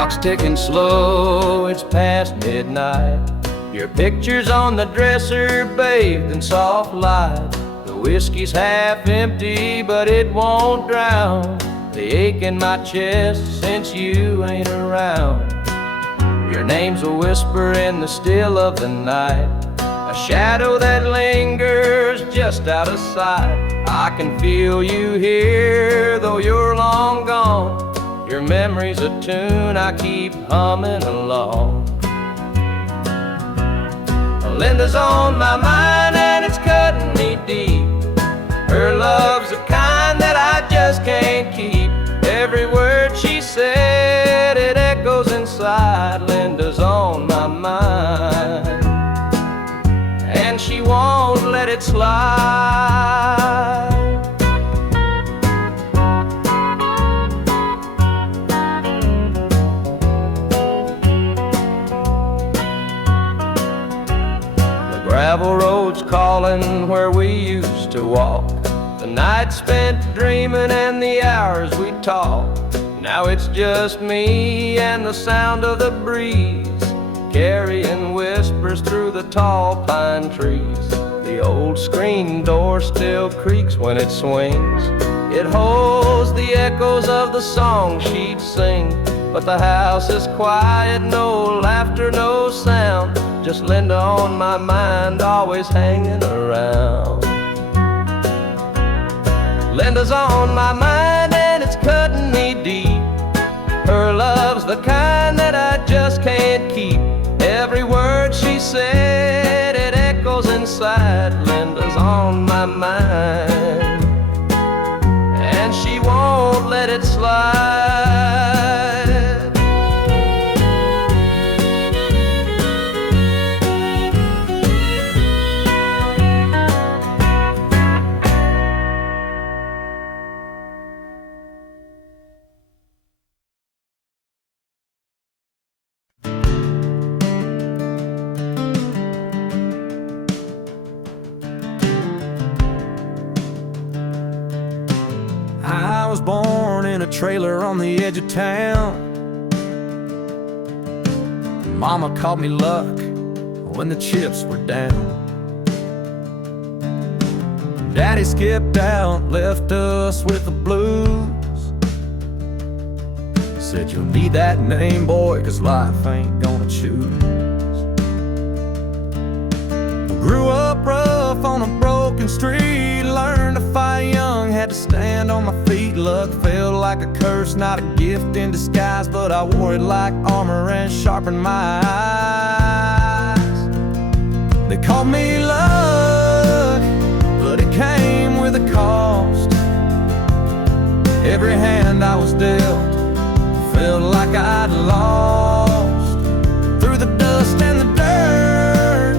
clock's ticking slow, it's past midnight. Your picture's on the dresser, bathed in soft light. The whiskey's half empty, but it won't drown the ache in my chest since you ain't around. Your name's a whisper in the still of the night, a shadow that lingers just out of sight. I can feel you here, though you're long gone. Your memory's a tune I keep humming along. Linda's on my mind and it's cutting me deep. Her love's the kind that I just can't keep. Every word she said, it echoes inside. Linda's on my mind, and she won't let it slide. The gravel road's calling where we used to walk. The night spent dreaming and the hours we talked. Now it's just me and the sound of the breeze, carrying whispers through the tall pine trees. The old screen door still creaks when it swings. It holds the echoes of the song she'd sing. But the house is quiet, no laughter, no sound. Just Linda on my mind, always hanging around. Linda's on my mind and it's cutting me deep. Her love's the kind that I just can't keep. Every word she said, it echoes inside. Linda's on my mind, and she won't let it slide. I was born in a trailer on the edge of town. Mama called me luck when the chips were down. Daddy skipped out, left us with the blues. Said you'll need that name, boy, 'cause life ain't gonna choose. Grew up rough on a broken street, learned to fight young, had to stand on my feet. Luck felt like a curse, not a gift in disguise, but I wore it like armor and sharpened my eyes. They called me luck, but it came with a cost. Every hand I was dealt felt like I'd lost. Through the dust and the dirt,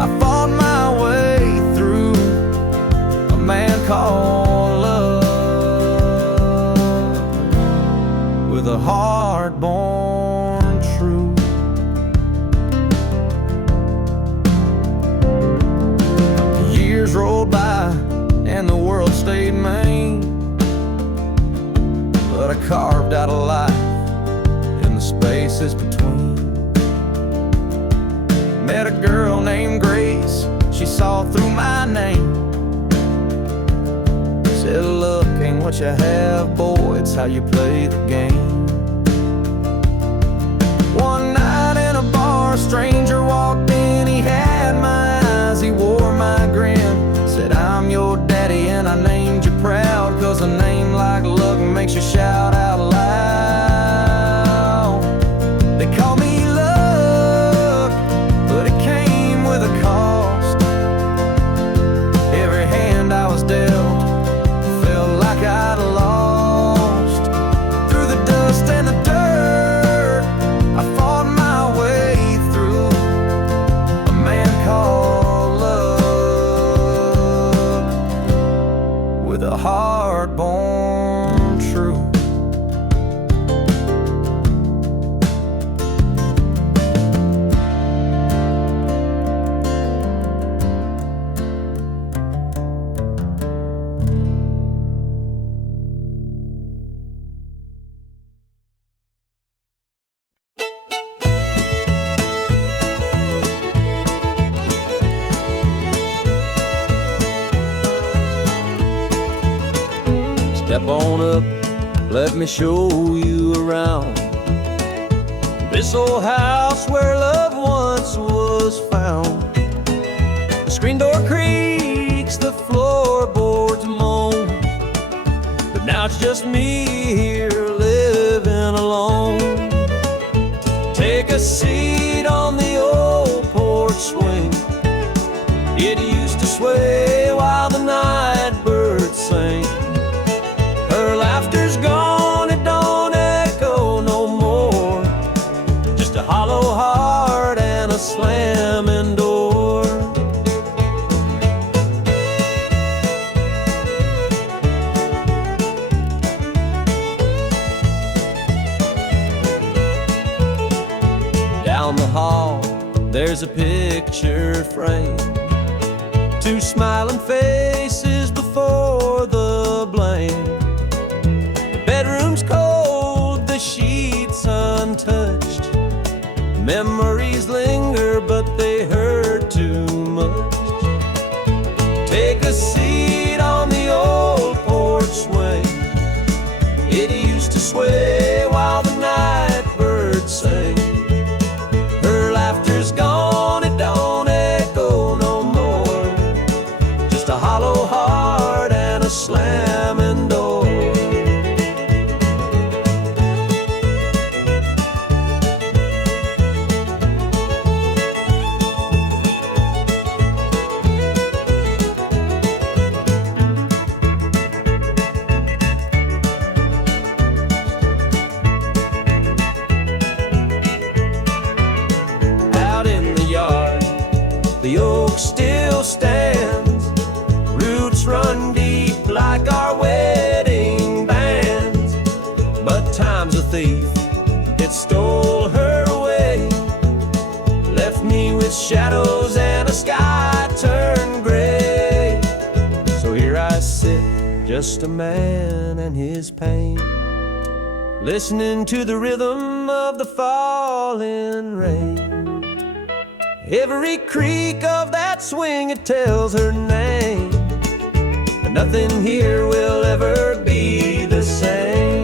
I fought my way through. A man called love, with a heart born true. Years rolled by and the world stayed mean, but I carved out a life in the spaces between. Met a girl named Grace, she saw through my name. Said luck ain't what you have, boy, it's how you play the game. One night in a bar, a stranger walked in, he had my eyes, he wore my grin. Said I'm your daddy and I named you proud, 'cause a name like luck makes you shout out loud. They call me luck, but it came with a cost. Every hand I was dealt felt like I'd lost. Through the dust and the dirt, I fought my way through. A man called love, with a heart born true. Step on up, let me show you around this old house where love once was found. The screen door creaks, the floorboards moan, but now it's just me here living alone. Take a seat on the old porch swing. It used to sway while the night birds sang. Her laughter's gone, it don't echo no more. Just a hollow heart and a slamming door. Down the hall, there's a picture frame. Two smiling faces before the blame. The bedroom's cold, the sheets untouched. Memories linger, but they hurt too much. Take a seat on the old porch swing. It used to sway while the night birds sang. Her laughter's gone, it don't echo no more. Just a hollow heart and a slamming door. Out in the yard, the oak still stands. Roots run deep like our wedding bands. But time's a thief, it stole her away. Left me with shadows and a sky turned gray. So here I sit, just a man and his pain, listening to the rhythm of the falling rain. Every creak of that swing, it tells her name. And nothing here will ever be the same.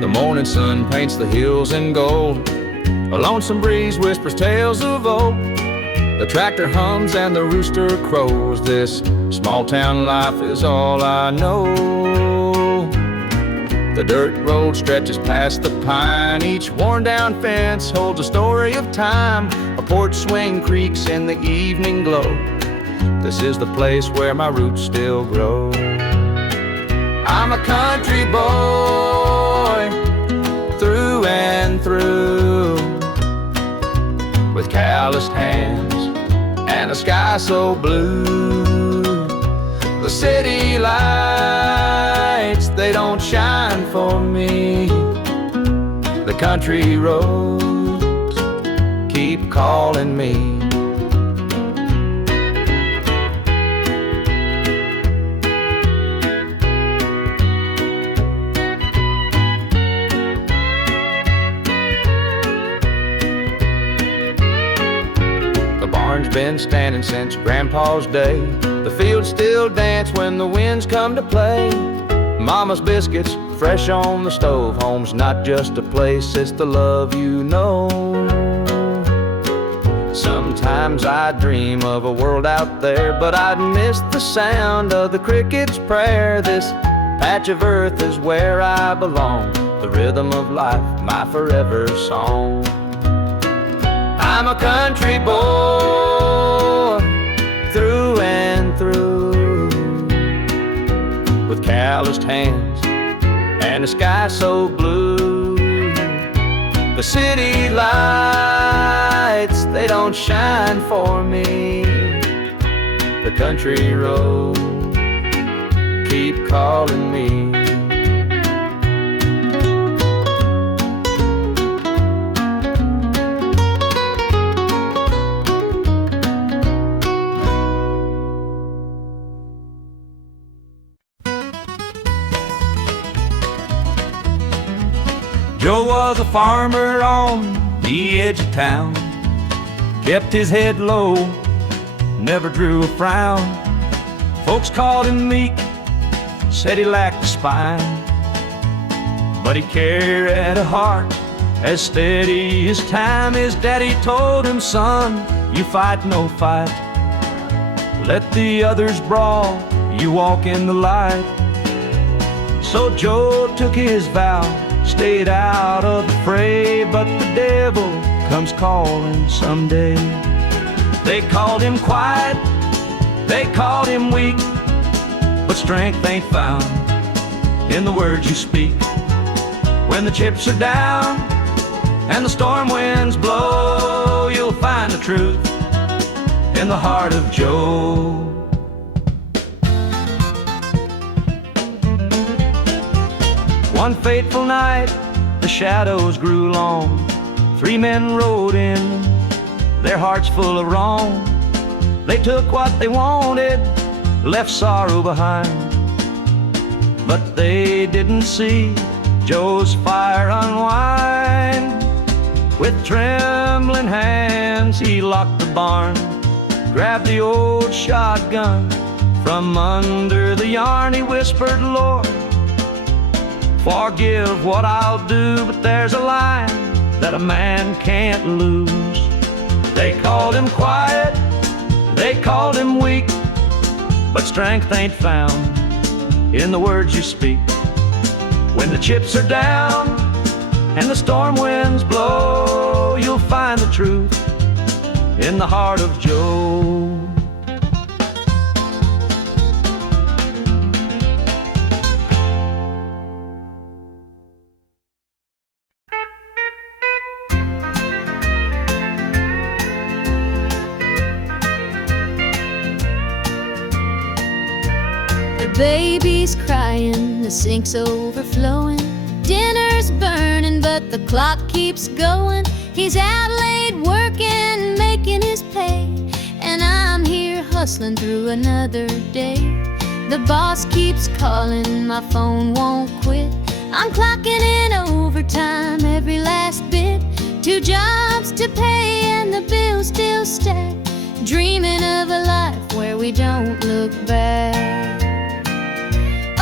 The morning sun paints the hills in gold. A lonesome breeze whispers tales of old. The tractor hums and the rooster crows. This small town life is all I know. The dirt road stretches past the pine. Each worn down fence holds a story of time. A porch swing creaks in the evening glow. This is the place where my roots still grow. I'm a country boy, through and through, with calloused hands and a sky so blue. The city lights, they don't shine for me. The country roads keep calling me. Been standing since Grandpa's day. The fields still dance when the winds come to play. Mama's biscuits fresh on the stove. Home's not just a place, it's the love you know. Sometimes I dream of a world out there, but I'd miss the sound of the cricket's prayer. This patch of earth is where I belong. The rhythm of life, my forever song. I'm a country boy, through and through, with calloused hands and a sky so blue. The city lights, they don't shine for me. The country roads keep calling me. Joe was a farmer on the edge of town, kept his head low, never drew a frown. Folks called him meek, said he lacked a spine, but he carried a heart as steady as time. His daddy told him, son, you fight no fight, let the others brawl, you walk in the light. So Joe took his vow, stayed out of the fray, but the devil comes calling someday. They called him quiet, they called him weak, but strength ain't found in the words you speak. When the chips are down and the storm winds blow, you'll find the truth in the heart of Joe. One fateful night, the shadows grew long. 3 men rode in, their hearts full of wrong. They took what they wanted, left sorrow behind, but they didn't see Joe's fire unwind. With trembling hands he locked the barn, grabbed the old shotgun from under the yarn. He whispered, Lord, forgive what I'll do, but there's a line that a man can't lose. They called him quiet, they called him weak, but strength ain't found in the words you speak. When the chips are down and the storm winds blow, you'll find the truth in the heart of Joe. Baby's crying, the sink's overflowing, dinner's burning, but the clock keeps going. He's out late working, making his pay, and I'm here hustling through another day. The boss keeps calling, my phone won't quit. I'm clocking in overtime every last bit. 2 jobs to pay and the bills still stack, dreaming of a life where we don't look back.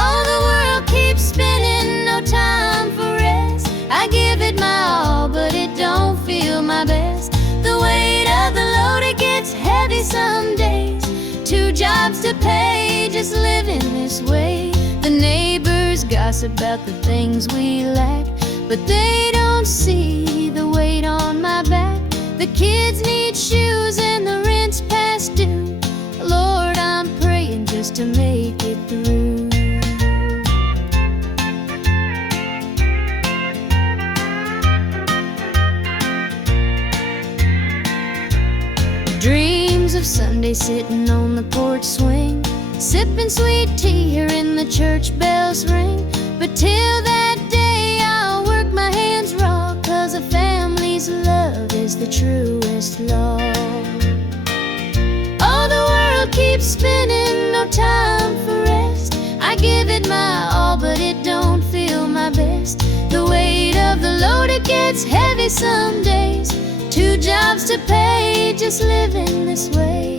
Oh, the world keeps spinning, no time for rest. I give it my all, but it don't feel my best. The weight of the load, it gets heavy some days. 2 jobs to pay, just living this way. The neighbors gossip about the things we lack, but they don't see the weight on my back. The kids need shoes and the rent's past due. Lord, I'm praying just to make it through. Dreams of Sunday sitting on the porch swing, sipping sweet tea, hearing the church bells ring. But till that day I'll work my hands raw, 'cause a family's love is the truest law. Oh, the world keeps spinning, no time for rest. I give it my all, but it don't feel my best. The weight of the load, it gets heavy some days. 2 jobs to pay, just living this way.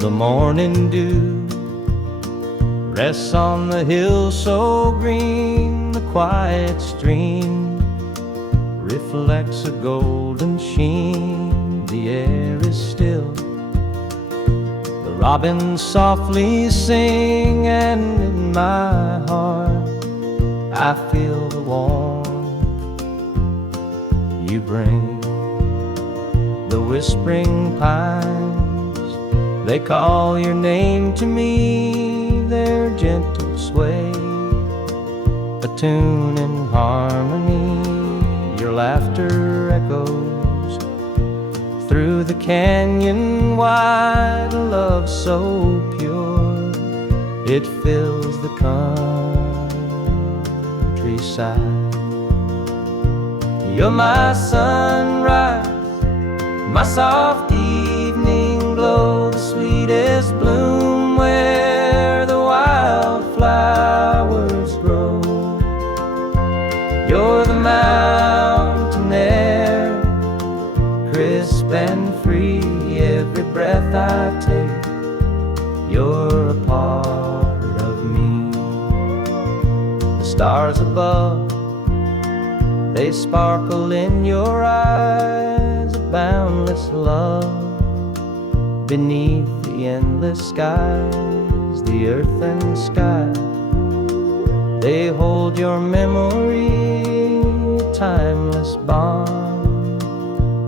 The morning dew rests on the hill so green. The quiet stream reflects a golden sheen. The air is still, the robins softly sing, and in my heart I feel the warmth you bring. The whispering pines, they call your name to me, their gentle sway tune in harmony. Your laughter echoes through the canyon wide, a love so pure it fills the countryside. You're my sunrise, my soft evening glow, the sweetest bloom where the wildflowers grow. You're the mountain air, crisp and free, every breath I take, you're a part of me. The stars above, they sparkle in your eyes, a boundless love beneath the endless skies. The earth and sky, they hold your memory, a timeless bond,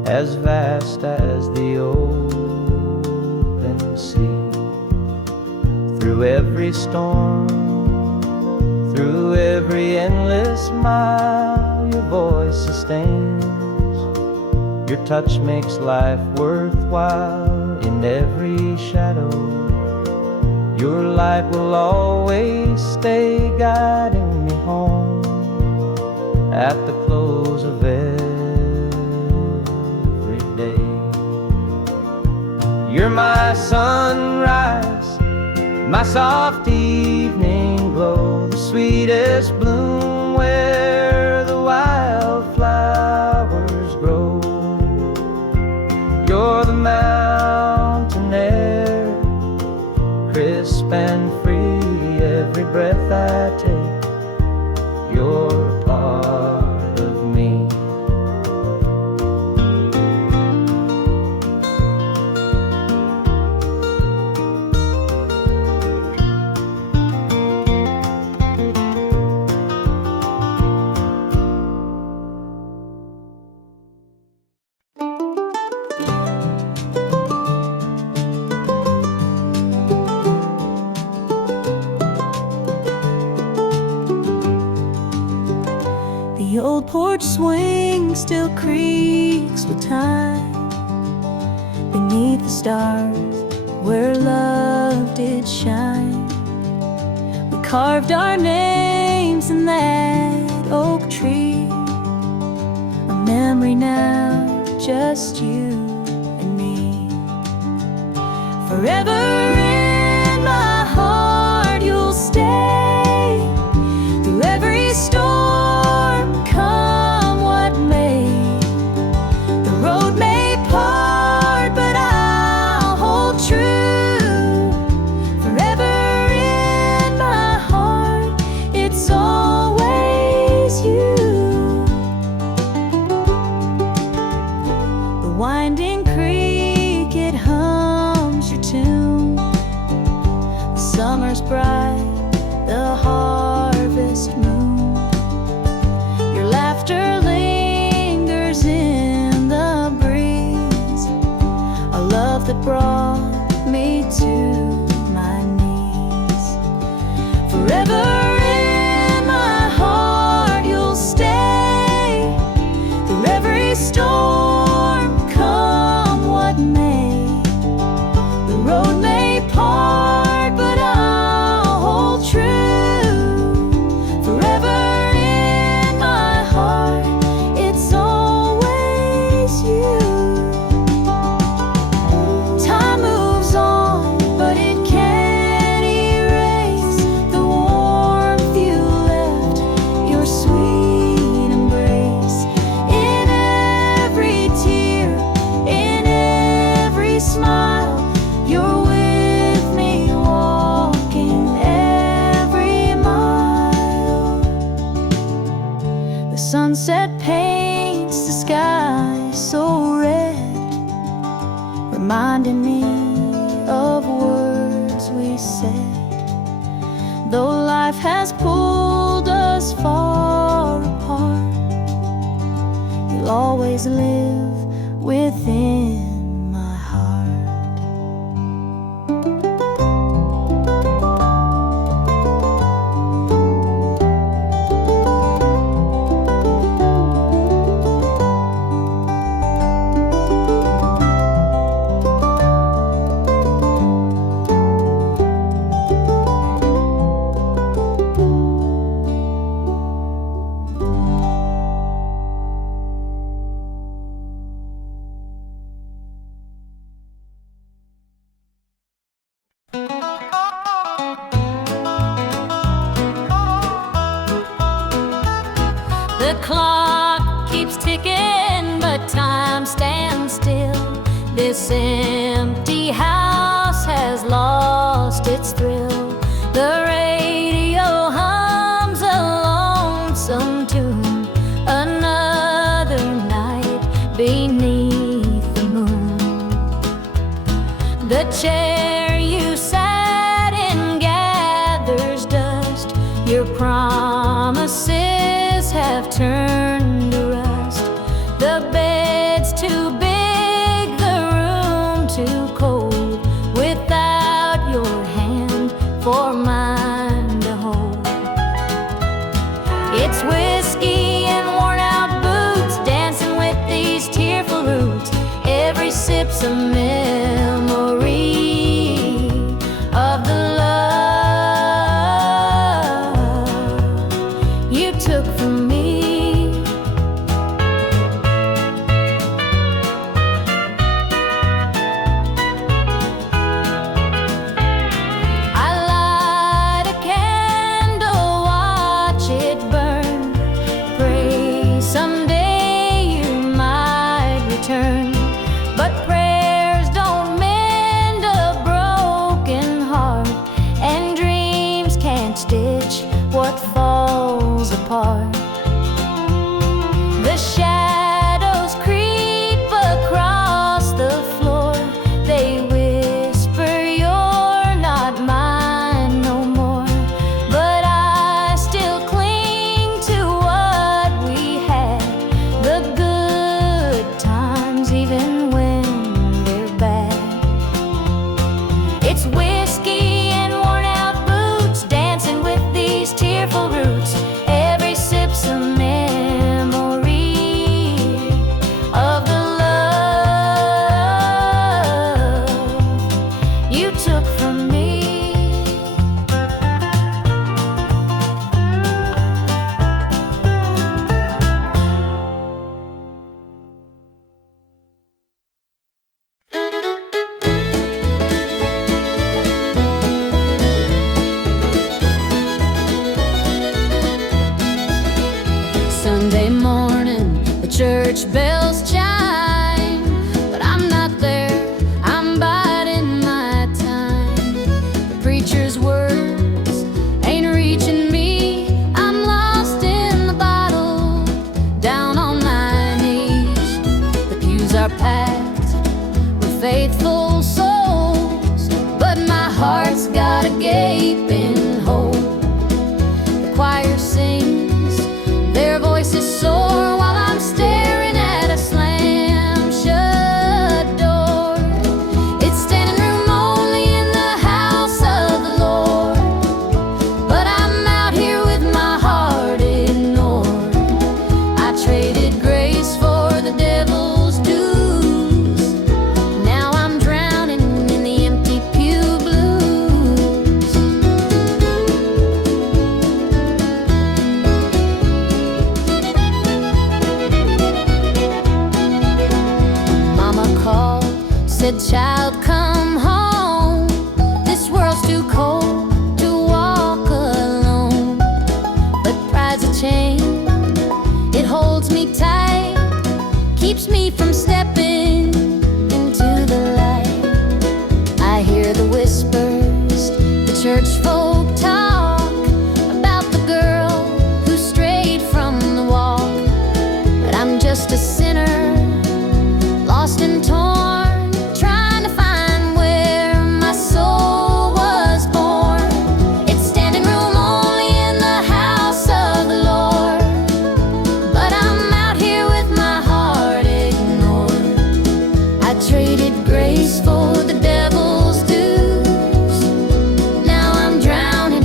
as vast as the open sea. Through every storm, through every endless mile, your voice sustains, your touch makes life worthwhile. In every shadow, your light will always stay, guiding me home at the close of every day. You're my sunrise, my soft evening glow, the sweetest bloom where the wildflowers grow. You're the mountain air, crisp and free, every breath I take, you're a part of me. The old porch swing still creaks with time beneath the stars where love did shine. We carved our names in that oak tree, a memory now, just you and me. Forever in my heart you'll stay, through every storm, come what may. The road may part, but I'll hold true. Forever in my heart, it's always you. The winding creek, it hums your tune. The summer's bright, the harvest moon. Your laughter lingers in the breeze, a love that brought me to my knees. Forever in my heart you'll stay, through every storm, come what may. The road may part, but I'll hold true. Forever in my heart, it's always you. Time moves on, but it can't erase the warmth you left, your sweet embrace. In every tear, in every smile, you're with me, walking every mile. The sunset paints the sky so red, reminding me of words we said. Though life has pulled us far apart, you'll always live within my heart. The clock keeps ticking, but time stands still. This empty house has lost its thrill. The radio hums a lonesome tune, another night beneath the moon. The chair you sat in gathers dust. Your promises have turned to rust. The bed's too big, the room too cold, without your hand for mine to hold. It's whiskey and worn out boots, dancing with these tearful roots. Every sip's a memory of the love you took from me. I light a candle, watch it burn, pray someday you might return. But prayers don't mend a broken heart, and dreams can't stitch what falls apart. The shadows creep across the floor. They whisper you're not mine no more. But I still cling to what we had, the good times even when they're bad. It's whiskey and worn out boots, dancing with these tearful roots. Every sip's a memory of the love you took from me. Sunday morning, the church bells chime, but I'm not there, I'm biding my time. The preacher's words ain't reaching me, I'm lost in the bottle, down on my knees. The pews are packed with faithful souls, but my heart's got a gaping hole. The choir sings, their voices soar, while I'm staring at a slam shut door. It's standing room only in the house of the Lord, but I'm out here with my heart ignored. I traded grace for the devil's dues. Now I'm drowning in the empty pew blues. Mama called, said, "Child, come home. This world's too cold to walk alone." But pride's a chain, it holds me tight, keeps me from stepping into the light. I hear the whispers, the church folk talk about the girl who strayed from the walk. But I'm just a sinner, lost and torn, trying to find where my soul was born. It's standing room only in the house of the Lord, but I'm out here with my heart ignored. I traded grace for the devil's dues. Now I'm drowning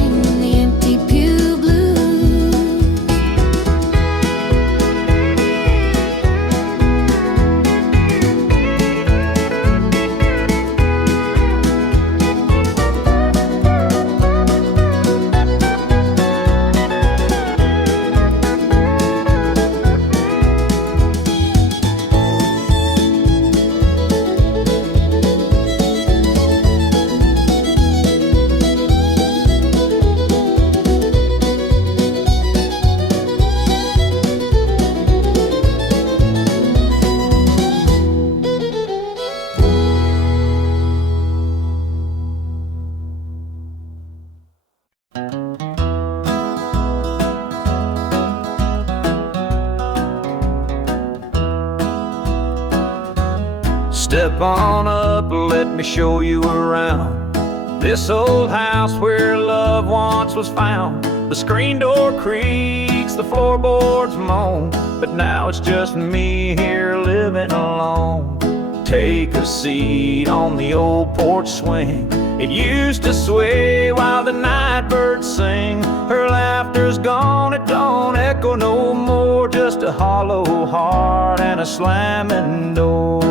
Step on up, let me show you around this old house where love once was found. The screen door creaks, the floorboards moan, but now it's just me here living alone. Take a seat on the old porch swing. It used to sway while the night birds sing. Her laughter's gone, it don't echo no more, just a hollow heart and a slamming door.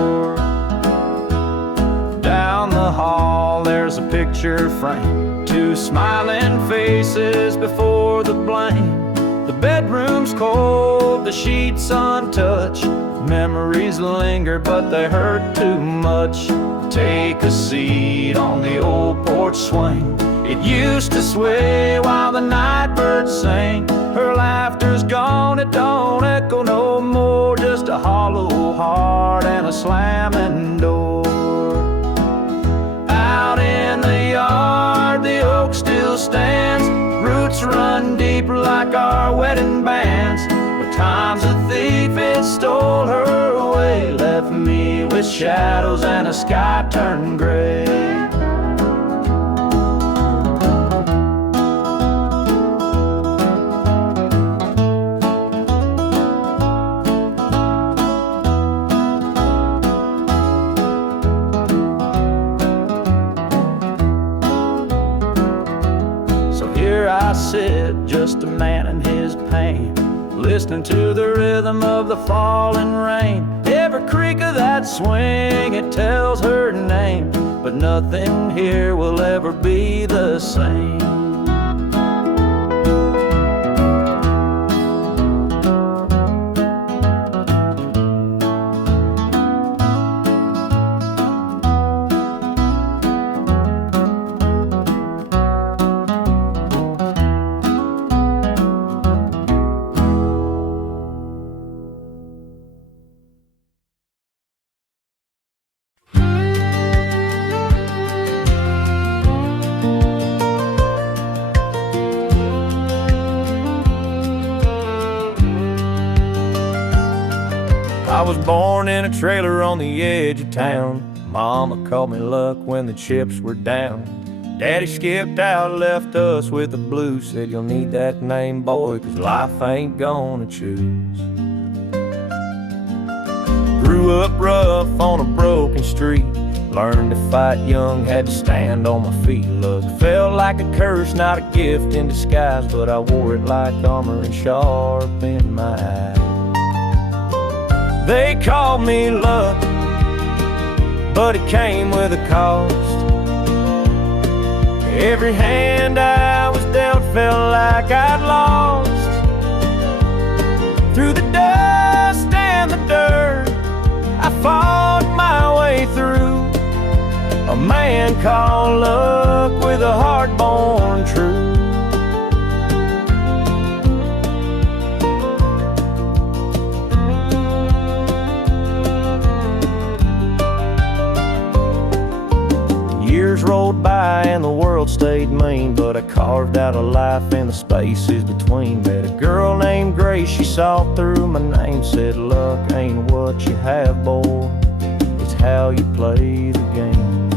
Down the hall there's a picture frame, two smiling faces before the blame. The bedroom's cold, the sheets untouched. Memories linger but they hurt too much. Take a seat on the old porch swing. It used to sway while the night birds sang. Her laughter's gone, it don't echo no more, just a hollow heart and a slamming door. Out in the yard the oak still stands, roots run deep like our wedding bands. But time's a thief, it stole her away, left me with shadows and a sky turned gray. I sit, just a man in his pain, listening to the rhythm of the falling rain. Every creak of that swing, it tells her name, but nothing here will ever be the same. I was born in a trailer on the edge of town. Mama called me luck when the chips were down. Daddy skipped out, left us with the blues. Said you'll need that name, boy, 'cause life ain't gonna choose. Grew up rough on a broken street. Learned to fight young, had to stand on my feet. Luck felt like a curse, not a gift in disguise, but I wore it like armor and sharp in my eye. They called me luck, but it came with a cost. Every hand I was dealt felt like I'd lost. Through the dust and the dirt, I fought my way through. A man called luck with a heart born true. Years rolled by and the world stayed mean, but I carved out a life in the spaces between. Met a girl named Grace, she saw through my name, said luck ain't what you have, boy, it's how you play the game.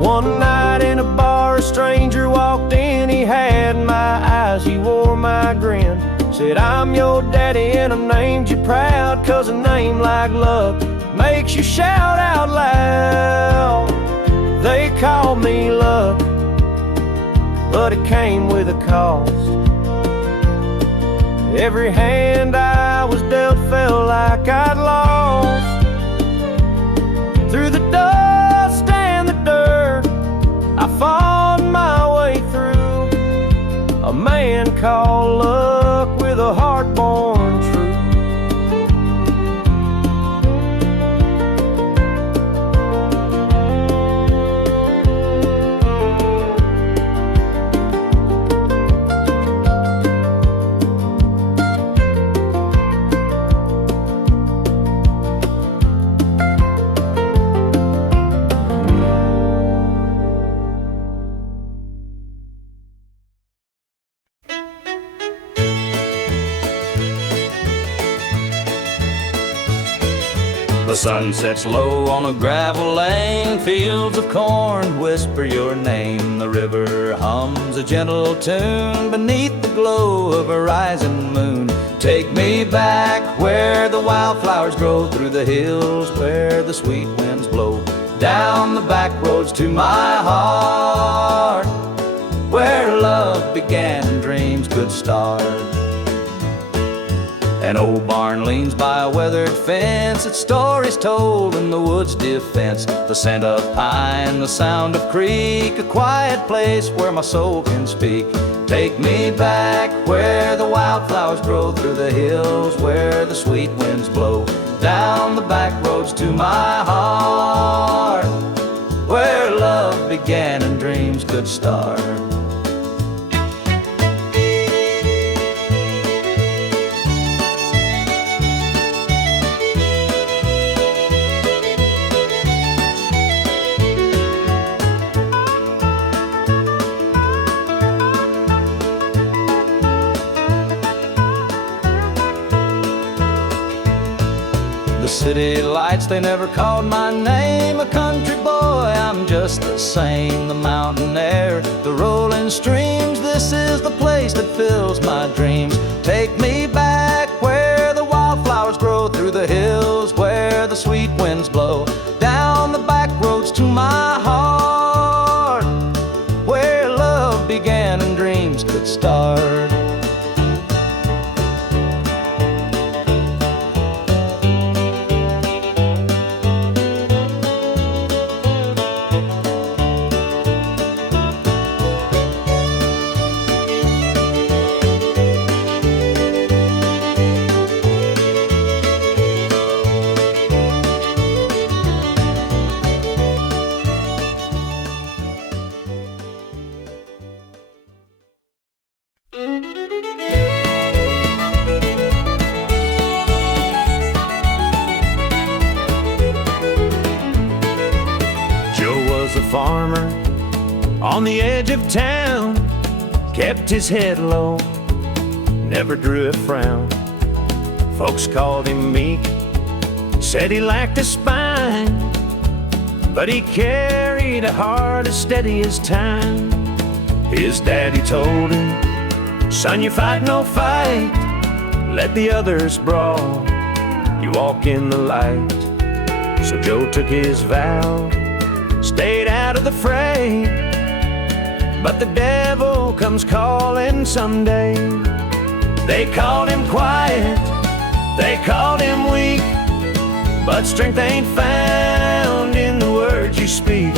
One night in a bar, a stranger walked in, he had my eyes, he wore my grin. Said I'm your daddy and I named you proud, 'cause a name like luck makes you shout out loud. They called me luck, but it came with a cost. Every hand I was dealt felt like I'd lost. Through the dust and the dirt, I fought my way through. A man called luck with a heart born true. The sun sets low on a gravel lane, fields of corn whisper your name. The river hums a gentle tune beneath the glow of a rising moon. Take me back where the wildflowers grow, through the hills where the sweet winds blow, down the back roads to my heart, where love began and dreams could start. An old barn leans by a weathered fence, its stories told in the woods' defense. The scent of pine, the sound of creek, a quiet place where my soul can speak. Take me back where the wildflowers grow, through the hills where the sweet winds blow, down the back roads to my heart, where love began and dreams could start. City lights, they never called my name. A country boy, I'm just the same. The mountain air, the rolling streams, this is the place that fills my dreams. Take me back where the wildflowers grow, through the hills where the sweet winds blow, down the back roads to my heart, where love began and dreams could start. Farmer on the edge of town, kept his head low, never drew a frown. Folks called him meek, said he lacked a spine, but he carried a heart as steady as time. His daddy told him, son, you fight no fight, let the others brawl, you walk in the light. So Joe took his vow, stayed out of the fray, but the devil comes calling someday. They called him quiet, they called him weak, but strength ain't found in the words you speak.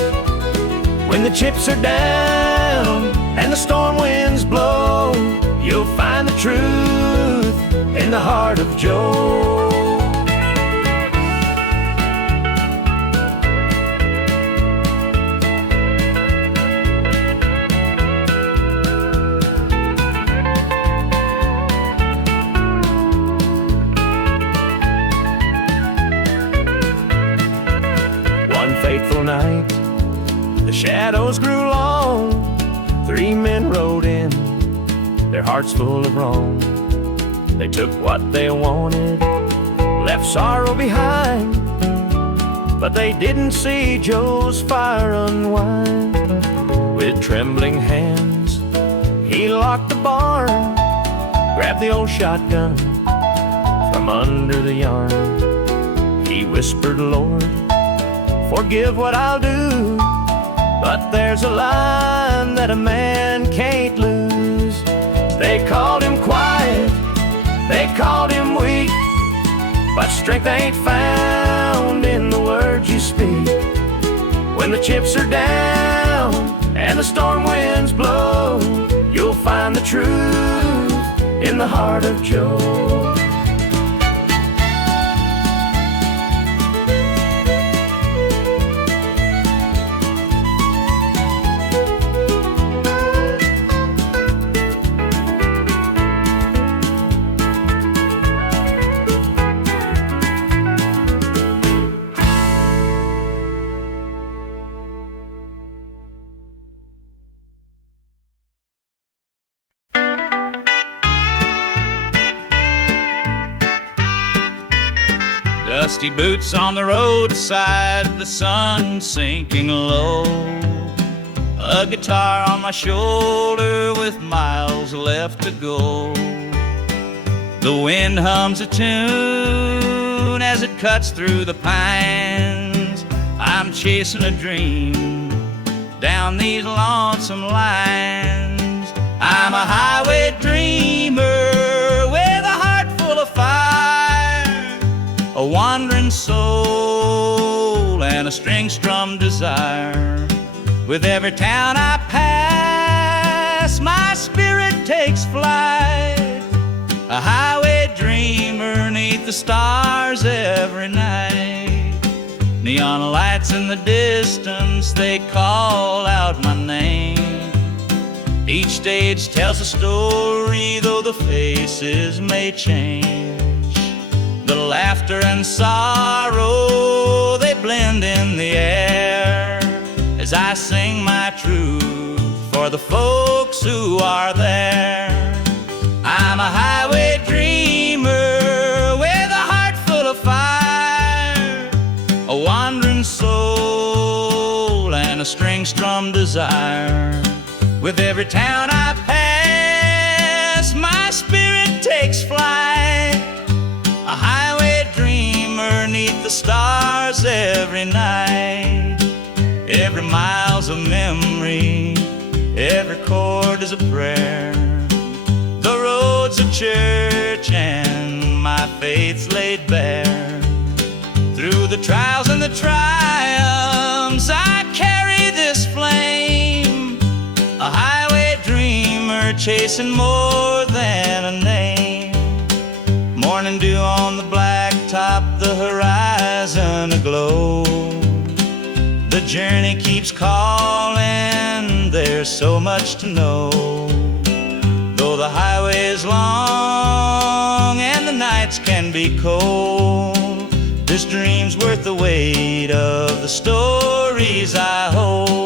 When the chips are down and the storm winds blow, you'll find the truth in the heart of Joe. Fateful night, the shadows grew long. 3 men rode in, their hearts full of wrong. They took what they wanted, left sorrow behind, but they didn't see Joe's fire unwind. With trembling hands, he locked the barn, grabbed the old shotgun from under the yarn. He whispered, Lord, forgive what I'll do, but there's a line that a man can't lose. They called him quiet, they called him weak, but strength ain't found in the words you speak. When the chips are down and the storm winds blow, you'll find the truth in the heart of Joe. Dusty boots on the roadside, the sun sinking low. A guitar on my shoulder with miles left to go. The wind hums a tune as it cuts through the pines. I'm chasing a dream down these lonesome lines. I'm a highway dreamer with a heart full of fire, a wandering soul and a string-strummed desire. With every town I pass, my spirit takes flight, a highway dreamer 'neath the stars every night. Neon lights in the distance, they call out my name. Each stage tells a story, though the faces may change. The laughter and sorrow, they blend in the air as I sing my truth for the folks who are there. I'm a highway dreamer with a heart full of fire, a wandering soul and a string-strummed desire. With every town I pass, my spirit takes flight, a highway dreamer 'neath the stars every night. Every mile's a memory, every chord is a prayer. The road's a church and my faith's laid bare. Through the trials and the triumphs, I carry this flame, a highway dreamer chasing more than a name. Morning dew on the blacktop, the horizon aglow. The journey keeps calling, there's so much to know. Though the highway is long and the nights can be cold, this dream's worth the weight of the stories I hold.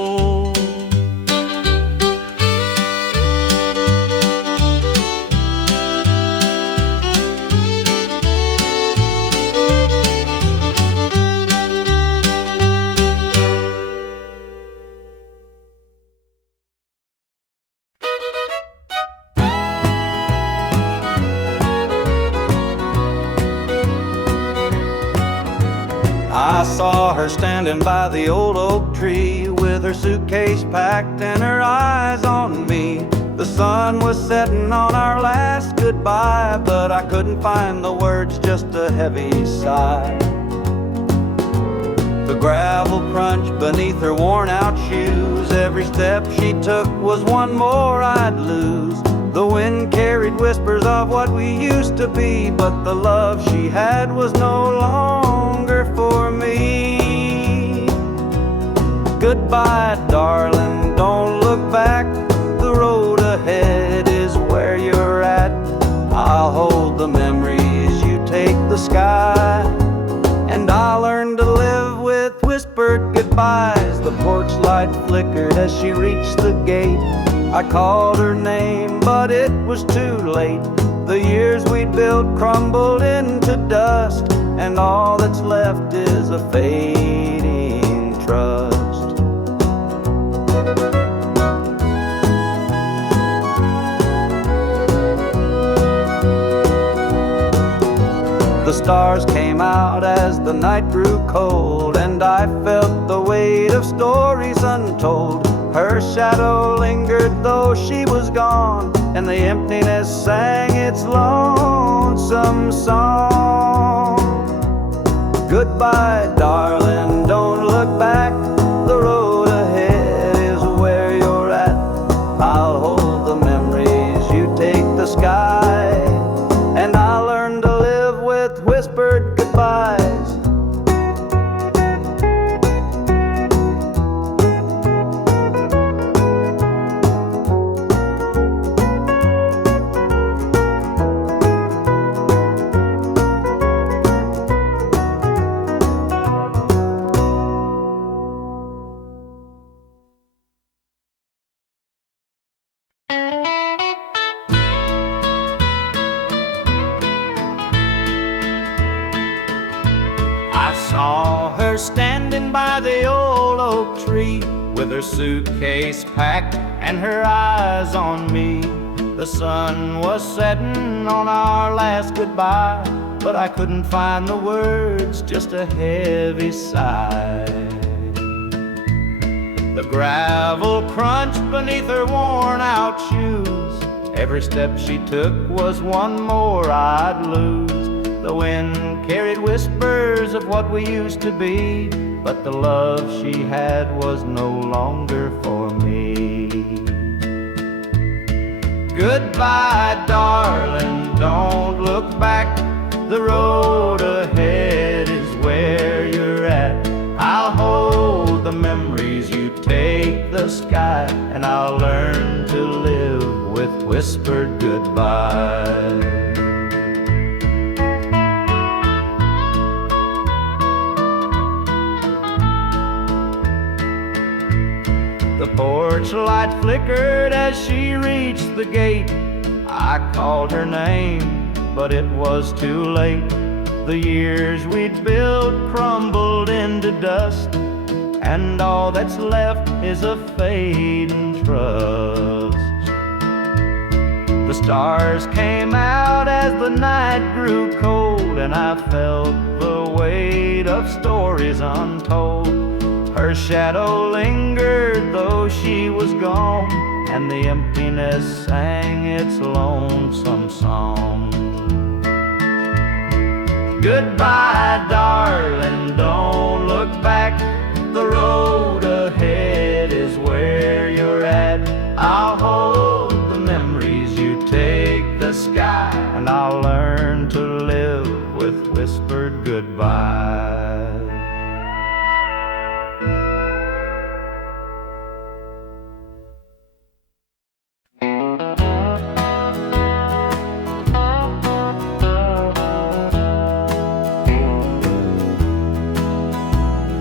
I saw her standing by the old oak tree with her suitcase packed and her eyes on me. The sun was setting on our last goodbye, but I couldn't find the words, just a heavy sigh. The gravel crunched beneath her worn out shoes. Every step she took was one more I'd lose. The wind carried whispers of what we used to be, but the love she had was no longer for me. Goodbye, darling, don't look back. The road ahead is where you're at. I'll hold the memories, you take the sky, and I'll learn to live with whispered goodbyes. The porch light flickered as she reached the gate. I called her name, but it was too late. The years we'd built crumbled into dust, and all that's left is a fading trust. The stars came out as the night grew cold, and I felt the weight of stories untold. Her shadow lingered though she was gone, and the emptiness sang its lonesome song. Goodbye, darling, don't look back. The road ahead is where you're at. I'll hold the memories, you take the sky, and I'll learn to live with whispered goodbyes. oak tree with her suitcase packed and her eyes on me. The sun was setting on our last goodbye, but I couldn't find the words, just a heavy sigh. The gravel crunched beneath her worn-out shoes. Every step she took was one more I'd lose. The wind carried whispers of what we used to be, but the love she had was no longer for me. Goodbye, darling, don't look back. The road ahead is where you're at. I'll hold the memories, you take the sky, and I'll learn to live with whispered goodbye. The porch light flickered as she reached the gate. I called her name, but it was too late. The years we'd built crumbled into dust, and all that's left is a fading trust. The stars came out as the night grew cold, and I felt the weight of stories untold. Her shadow lingered though she was gone, and the emptiness sang its lonesome song. Goodbye, darling, don't look back. The road ahead is where you're at. I'll hold the memories, you take the sky, and I'll learn to live with whispered goodbye.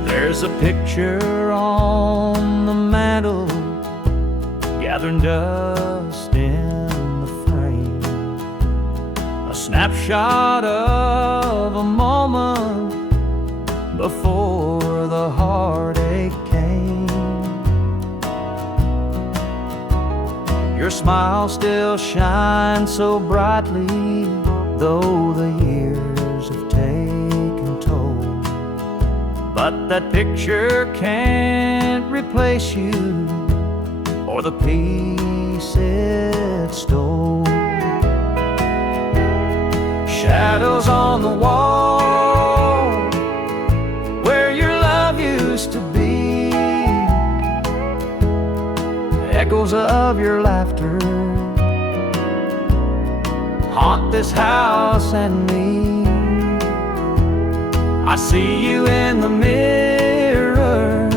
There's a picture on the mantle, gathering dust in the frame. A snapshot of a moment before the heartache came. Your smile still shines so brightly, though the years have taken toll. But that picture can't replace you or the peace it stole. Shadows on the wall where your love used to be, echoes of your laughter haunt this house and me. I see you in the mirror,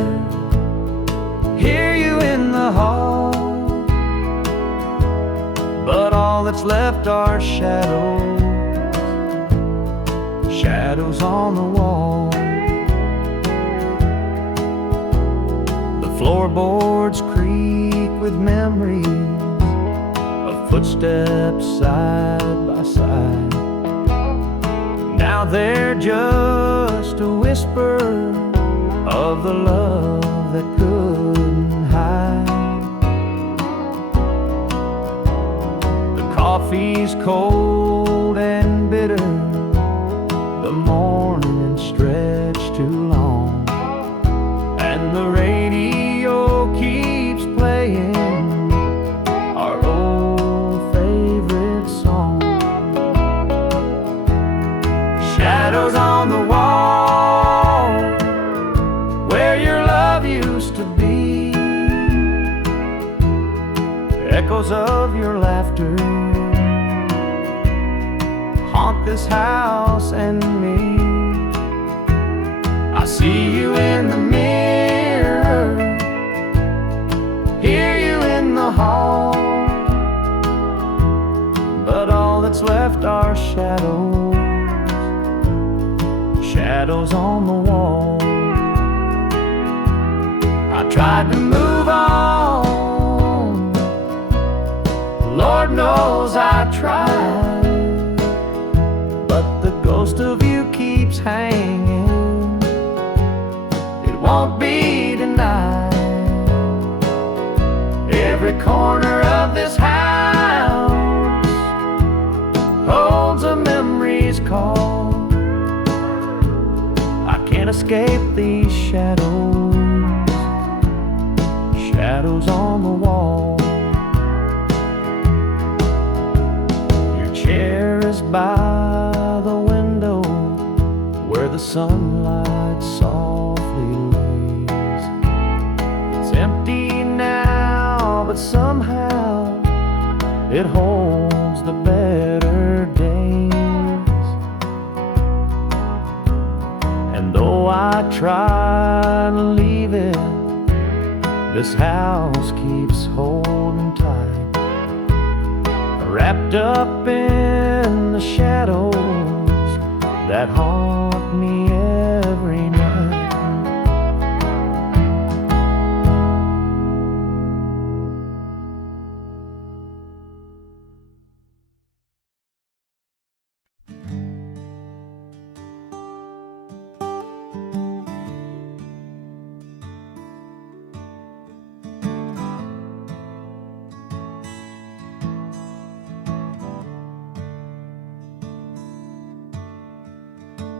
hear you in the hall, but all that's left are shadows, shadows on the wall. The floorboards creak with memories of footsteps side by side. Now they're just a whisper of the love that couldn't hide. The coffee's cold and bitter, the morning stretched too long, and the radio keeps playing our old favorite song. Shadows on the wall where your love used to be, echoes of your laughter haunt this house and me. I see you in the mirror, hear you in the hall, but all that's left are shadows, shadows on the wall. I tried to move on, Lord knows I tried, but the ghost of you keeps hanging, it won't be denied. Every corner of this house holds a memory's call. I can't escape these shadows, shadows on the wall. Your chair is by the window where the sunlight softly lays. It's empty now, but somehow it holds the better days. And though I try to leave it, this house keeps holding tight, wrapped up in the shadows that haunt me every night.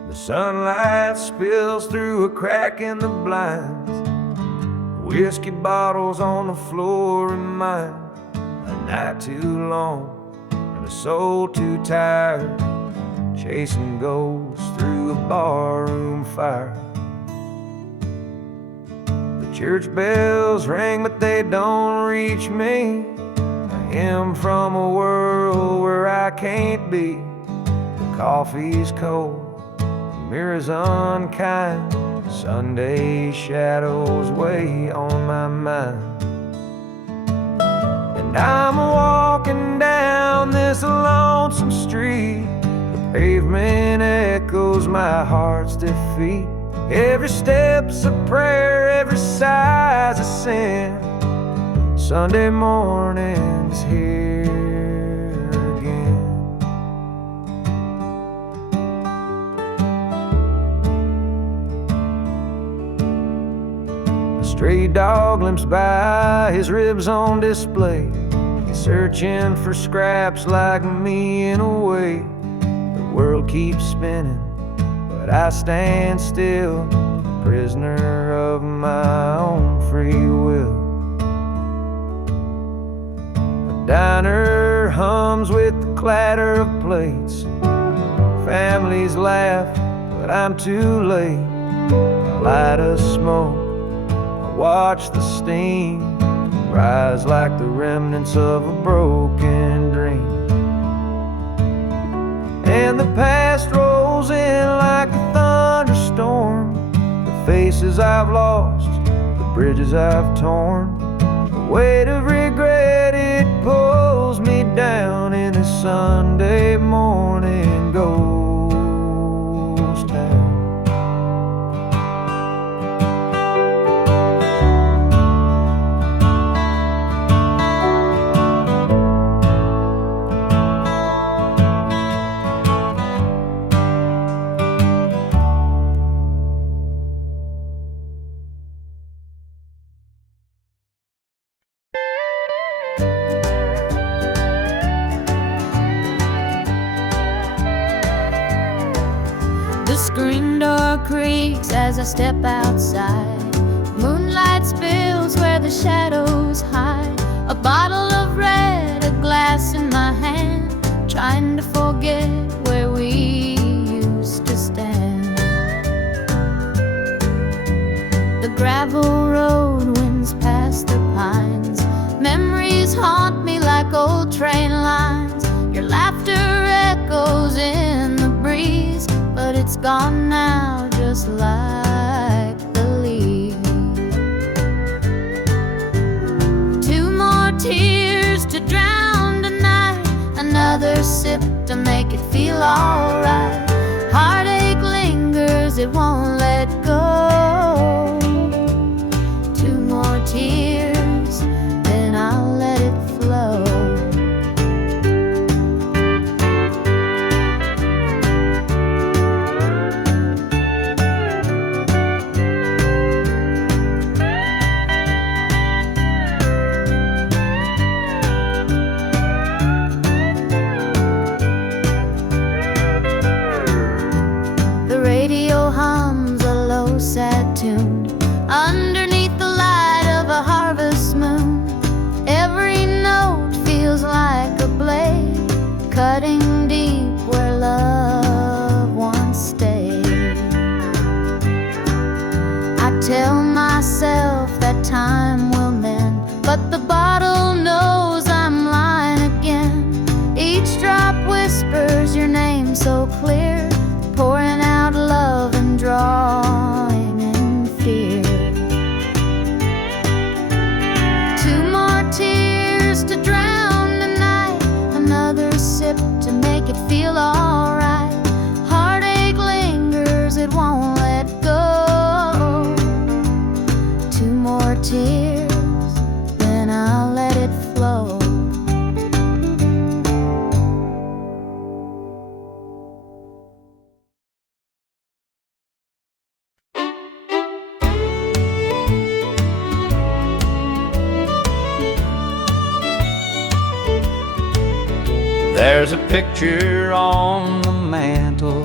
The sunlight spills through a crack in the blinds. Whiskey bottles on the floor remind a night too long and a soul too tired, chasing ghosts through a barroom fire. The church bells ring, but they don't reach me. A hymn from a world where I can't be. The coffee's cold, mirrors unkind, Sunday shadows weigh on my mind. And I'm walking down this lonesome street. The pavement echoes my heart's defeat. Every step's a prayer, every sigh's a sin. Sunday morning's here again. Stray dog limps by, his ribs on display. He's searching for scraps like me in a way. The world keeps spinning, but I stand still, prisoner of my own free will. The diner hums with the clatter of plates. Families laugh, but I'm too late. A light of smoke, watch the steam rise like the remnants of a broken dream. And the past rolls in like a thunderstorm. The faces I've lost, the bridges I've torn. The weight of regret, it pulls me down in this Sunday morning ghost town. The screen door creaks as I step outside. Moonlight spills where the shadows hide. A bottle of red, a glass in my hand, trying to forget where we used to stand. The gravel road winds past the pines. Memories haunt me like old train lines. Your laughter echoes in the breeze, but it's gone now, just like the leaves. Two more tears to drown tonight, another sip to make it feel alright. Heartache lingers, it won't let go. Two more tears, then I'll let it flow. feel alright. Heartache lingers, it won't let go. 2 more tears, then I'll let it flow. There's a picture on the mantle,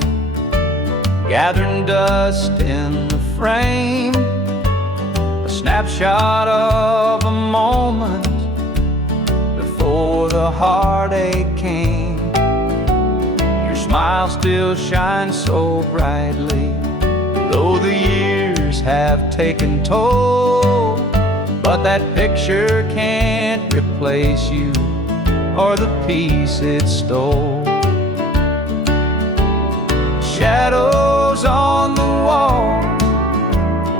gathering dust in the frame, a snapshot of a moment before the heartache came. Your smile still shines so brightly, though the years have taken toll. But that picture can't replace you or the peace it stole. Shadows on the wall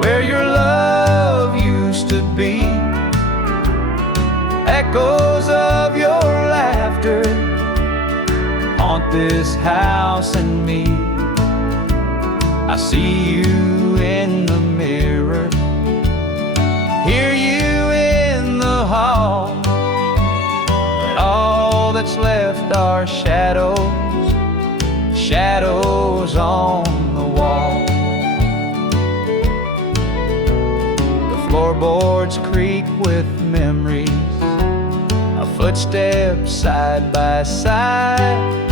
where your love used to be, echoes of your laughter haunt this house and me. I see you in the mirror, hear you in the hall. All that's left are shadows, shadows on the wall. The floorboards creak with memories, our footsteps side by side.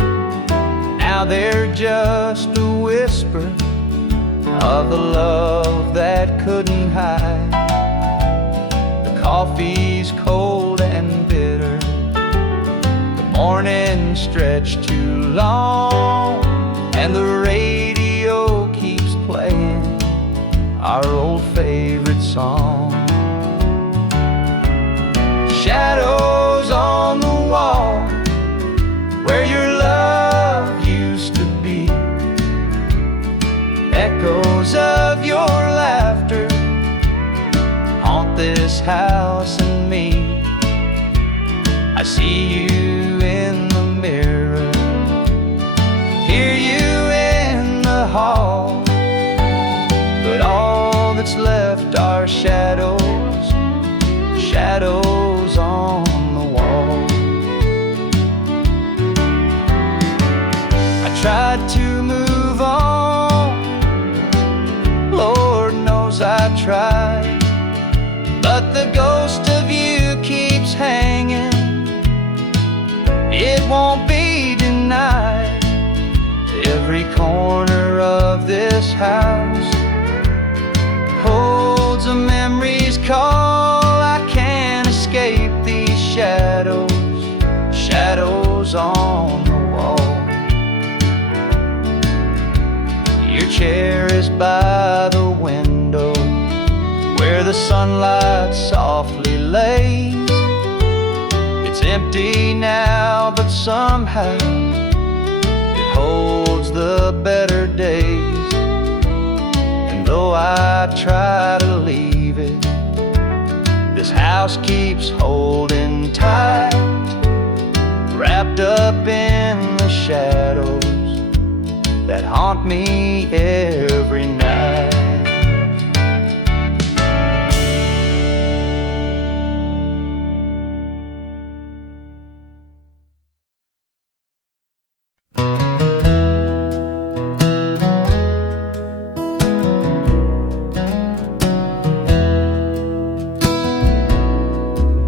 Now they're just a whisper of the love that couldn't hide. The coffee's cold and bitter, morning stretched too long, and the radio keeps playing our old favorite song. Shadows on the wall where your love used to be, echoes of your laughter haunt this house and me. I see you in the mirror, hear you in the hall, but all that's left are shadows, shadows on the wall. I tried to move on, Lord knows I tried, but the ghost of you keeps hanging. It won't be denied. Every corner of this house holds a memory's call. I can't escape these shadows, shadows on the wall. Your chair is by the window where the sunlight softly lays. It's empty now, but somehow it holds the better days. And though I try to leave it, this house keeps holding tight, wrapped up in the shadows that haunt me every night.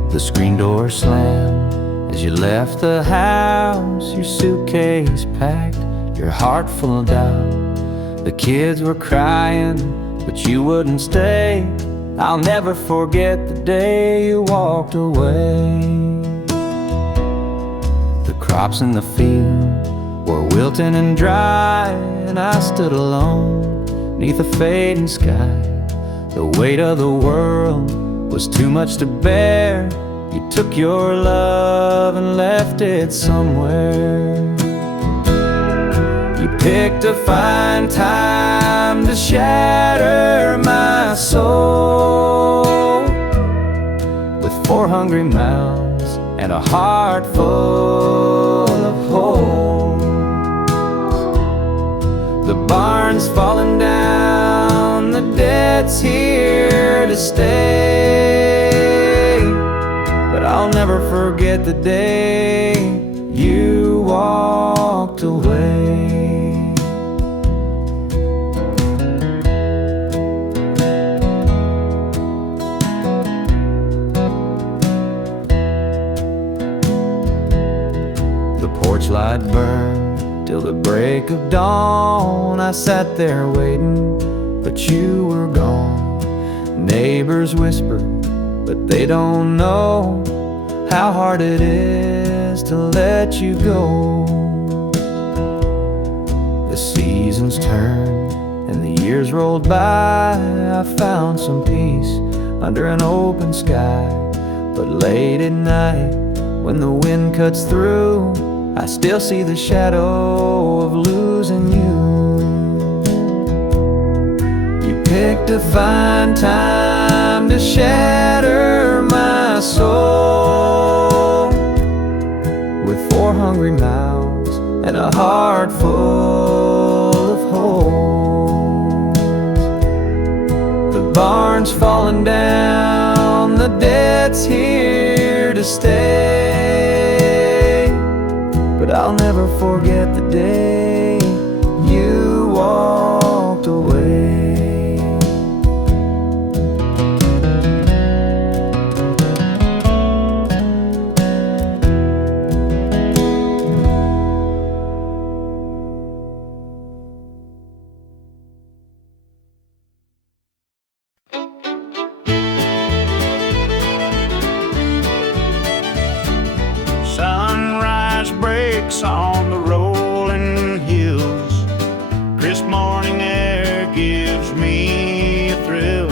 The screen door slammed as you left the house, your suitcase packed, your heart full of doubt. The kids were crying, but you wouldn't stay. I'll never forget the day you walked away. The crops in the field were wilting and dry, and I stood alone neath a fading sky. The weight of the world was too much to bear. You took your love and left it somewhere. You picked a fine time to shatter my soul with 4 hungry mouths and a heart full of hope. barn's falling down, the debt's here to stay. But I'll never forget the day you walked away. The porch light burned till the break of dawn. I sat there waiting, but you were gone. Neighbors whispered, but they don't know how hard it is to let you go. The seasons turned and the years rolled by. I found some peace under an open sky. But late at night, when the wind cuts through, I still see the shadow of losing you. You picked a fine time to shatter my soul, with 4 hungry mouths and a heart full of holes. The barn's falling down, the debt's here to stay. But I'll never forget the day you walked away. Sunrise breaks on the rolling hills. Crisp morning air gives me a thrill.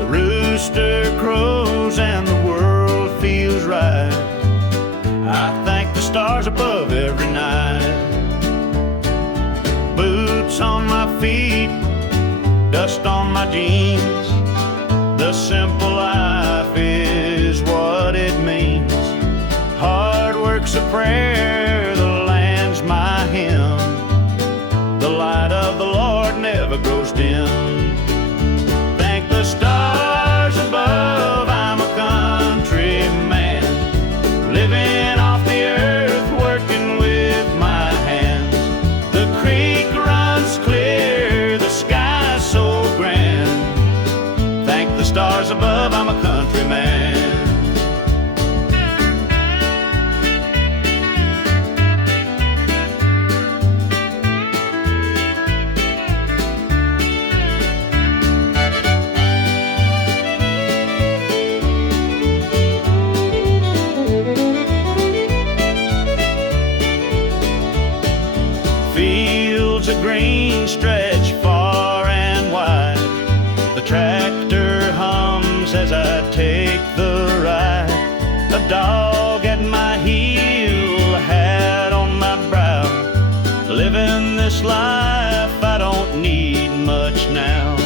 The rooster crows and the world feels right. I thank the stars above every night. Boots on my feet, dust on my jeans. The simple life is what it means. Hard work's a prayer, the land's my hymn. The light of the Lord never grows dim. Thank the stars above, I'm a country man, living off the earth, working with my hands. The creek runs clear, the sky's so grand. Thank the stars above, I'm a country man. Fields of green stretch far and wide. The tractor hums as I take the ride. A dog at my heel, a hat on my brow. Living this life, I don't need much now.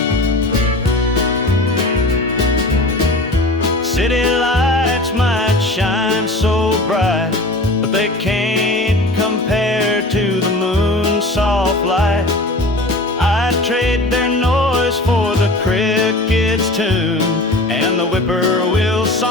City lights might shine so bright, but they can't compare to the moon's soft light. I'd trade their noise for the cricket's tune and the whippoorwill's song.